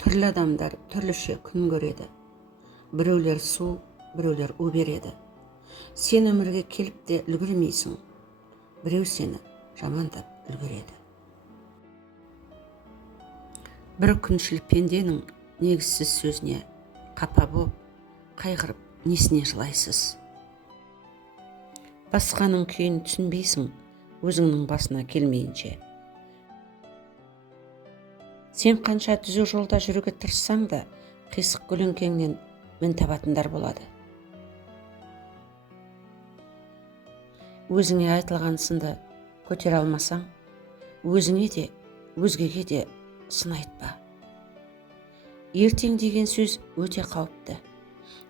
Түрлі адамдар түрліше күн көреді. Біреулер су, біреулер у береді. Сен өмірге келіп те үлгермейсің. Біреу сені жамандап үлгереді. Бір күншіл пенденің негізсіз сөзіне қапа боп, қайғырып, несіне жылайсыз? Басқаның күйін түсінбейсің, өзіңнің басына келмейінше. Сен қанша түзу жолда жүруге тырыссаң да, қисық көлеңкеңнен мін табатындар болады. Өзіңе айтылған сынды көтере алмасаң, өзіңе де, өзгеге де сын айтпа. Ертең деген сөз өте қауіпті.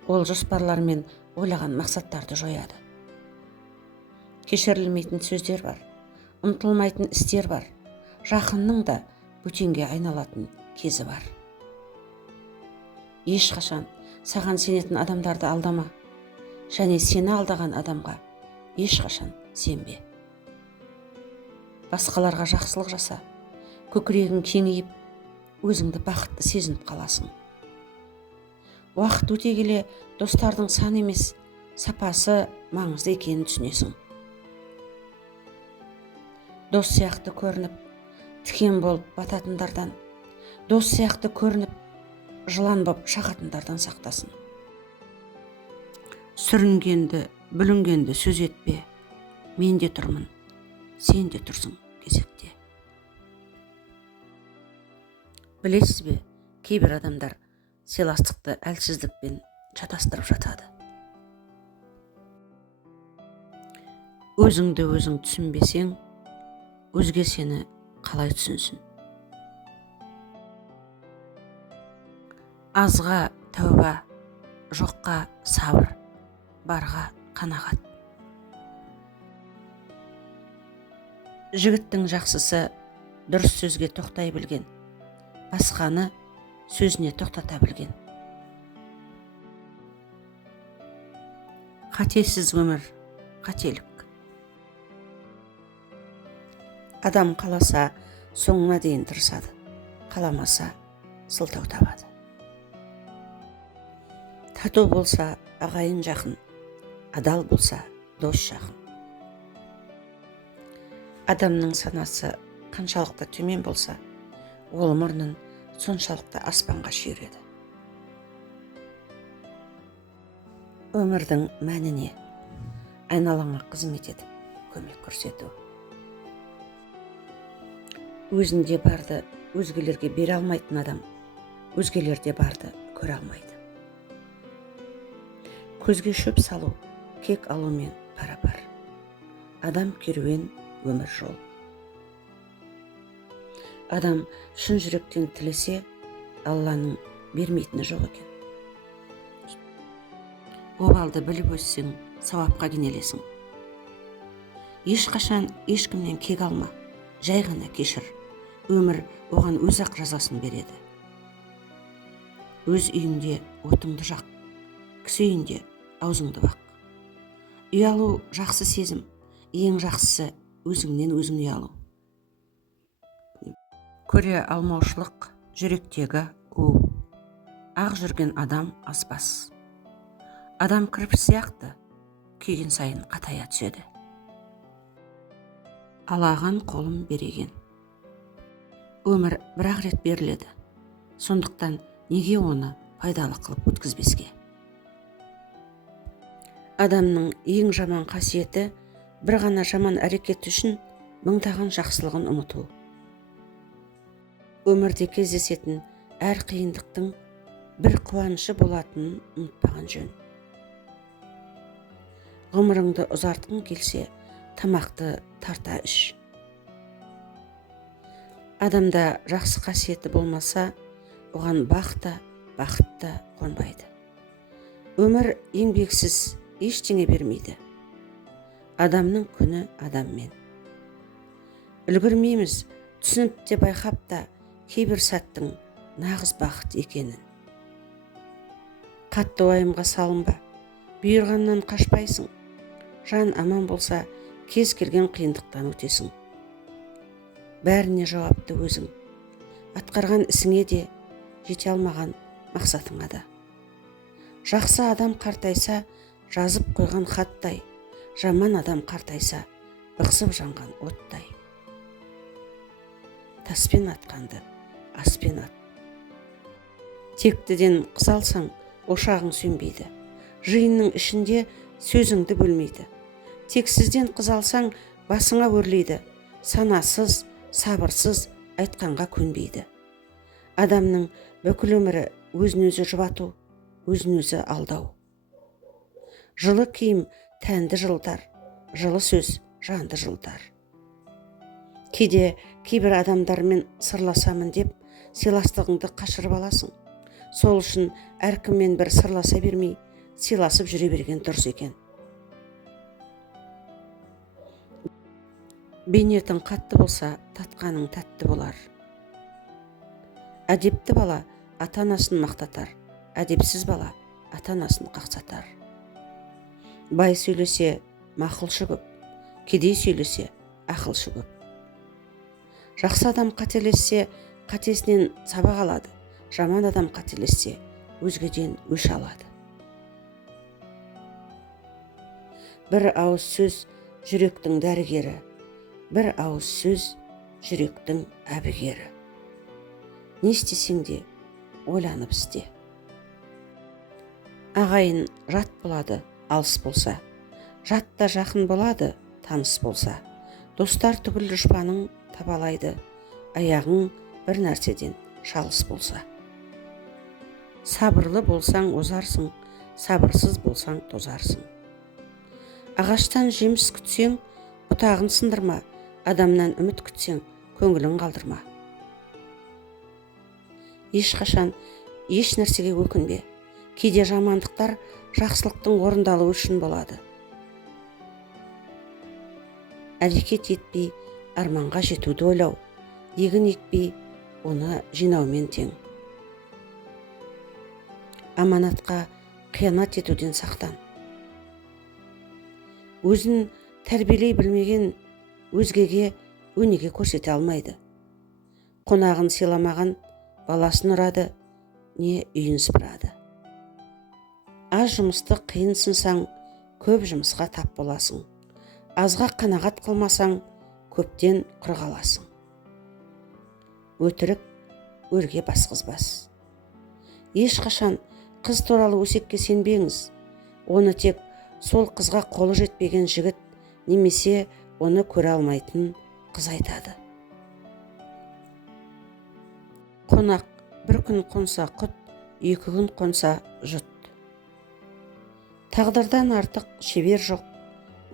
Ол жоспарлар мен ойлаған мақсаттарды жояды. Кешірілмейтін сөздер бар, ұмытылмайтын істер бар, жақынның да бөтенге айналатын кезі бар. Ешқашан саған сенетін адамдарды алдама, және сені алдаған адамға ешқашан сенбе. Басқаларға жақсылық жаса, көкірегің кеңейіп, өзіңді бақытты сезініп қаласың. Уақыт өте келе достардың саны емес, сапасы маңызды екенін түсінесің. Дос сияқты көрініп, тікен болып бататындардан, дос сияқты көрініп, жылан боп шағатындардан сақтасын. Сүрінгенді, бүлінгенді сөз етпе. Мен де тұрмын, сен де тұрсың кезекте. Білесіз бе, кейбір адамдар сыйластықты әлсіздікпен шатастырып жатады. Өзіңді өзің түсінбесең, өзге сені қалай түсінсін? Азға тәуба, жоққа сабыр, барға қанағат. Жігіттің жақсысы дұрыс сөзге тоқтай білген, басқаны сөзіне тоқтата білген. Қатесіз өмір, қателік. Адам қаласа соңына дейін тырысады, қаламаса сылтау табады. Тату болса ағайын жақын, адал болса дос жақын. Адамның санасы қаншалықты төмен болса, ол мұрнын соншалықты аспанға шүйіреді. Өмірдің мәніне айналаңа қызмет етіп, көмек көрсету. Өзінде барды өзгелерге бере алмайтын адам, өзгелерде барды көре алмайды. Көзге шөп салу, кек алумен пара-пар. Адам керуен, өмір жол. Адам шын жүректен тілесе, Алланың бермейтіні жоқ екен. Обалды біліп өссең, сауапқа кенелесің. Ешқашан ешкімнен кек алма, жай ғана кешір. Өмір оған өз-ақ жазасын береді. Өз үйіңде отыңды жақ, кісі үйінде аузыңды бақ. Ұялу жақсы сезім, ең жақсысы өзіңнен өзің ұялу. Көре алмаушылық жүректегі у, ақ жүрген адам аспас. Адам кірпіш сияқты, күйген сайын қатая түседі. Алаған қолым береген. Өмір бір-ақ рет беріледі. Сондықтан неге оны пайдалы қылып өткізбеске? Адамның ең жаман қасиеті бір ғана жаман әрекет үшін мыңдаған жақсылығын ұмыту. Өмірде кездесетін әр қиындықтың бір қуанышы болатынын ұмытпаған жөн. Ғұмырыңды ұзартқың келсе, тамақты тарта іш. Адамда жақсы қасиеті болмаса, оған бақ та қонбайды. Өмір еңбексіз ештеңе бермейді. Адамның күні адаммен. Үлгірмейміз, түсініп те байқап та кейбір сәттің нағыз бақыт екенін. Қатты уайымға салынба, бұйырғаннан қашпайсың. Жан аман болса, кез келген қиындықтан өтесің. Бәріне жауапты өзің. Атқарған ісіңе де, жете алмаған мақсатыңа да. Жақсы адам қартайса, жазып қойған хаттай, жаман адам қартайса, бықсып жанған оттай. Таспен атқанды аспен ат. Тектіден қыз алсаң, ошағың сөнбейді. Жиынның ішінде сөзіңді бөлмейді. Тексізден қыз алсаң, басыңа өрлейді. Санасыз, сабырсыз айтқанға көнбейді. Адамның бүкіл өмірі өзін-өзі жұбату, өзін-өзі алдау. Жылы киім тәнді жылдар, жылы сөз жанды жылдар. Кейде кейбір адамдармен сырласамын деп, сыйластығыңды қашырып аласың. Сол үшін әркіммен бір сырласа бермей, сыйласып жүре берген дұрыс екен. Бейнетің қатты болса, татқаның тәтті болар. Әдепті бала ата-анасын мақтатар, әдепсіз бала ата-анасын қақсатар. Бай сөйлесе, мақылшы көп, кедей сөйлесе, ақылшы көп. Жақсы адам қателессе, қатесінен сабақ алады. Жаман адам қателессе, өзгеден өш алады. Бір ауыз сөз жүректің дәрігері, бір ауыз сөз жүректің әбігері. Не істесең де ойланып істе. Ағайын жат болады, алыс болса, жат та жақын болады, таныс болса. Достар түгіл дұшпаның табалайды, аяғың бір нәрседен шалыс болса. Сабырлы болсаң озарсың, сабырсыз болсаң тозарсың. Ағаштан жеміс күтсең, бұтағын сындырма, адамнан үміт күтсең, көңілін қалдырма. Ешқашан еш нәрсеге өкінбе. Кейде жамандықтар жақсылықтың орындалуы үшін болады. Әрекет етпей, арманға жетуді ойлау, егін екпей, оны жинаумен тең. Аманатқа қиянат етуден сақтан. Өзін тәрбиелей білмеген өзгеге өнеге көрсете алмайды. Қонағын сыйламаған баласын ұрады, не үйін сыпырады. Аз жұмысты қиын сынсаң, көп жұмысқа тап боласың. Азға қанағат қылмасаң, көптен құр қаласың. Өтірік өрге басқызбас. Ешқашан қыз туралы өсекке сенбеңіз. Оны тек сол қызға қолы жетпеген жігіт немесе оны көре алмайтын қыз айтады. Қонақ бір күн қонса құт, екі күн қонса жұт. Тағдырдан артық шебер жоқ,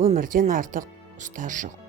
өмірден артық ұстаз жоқ.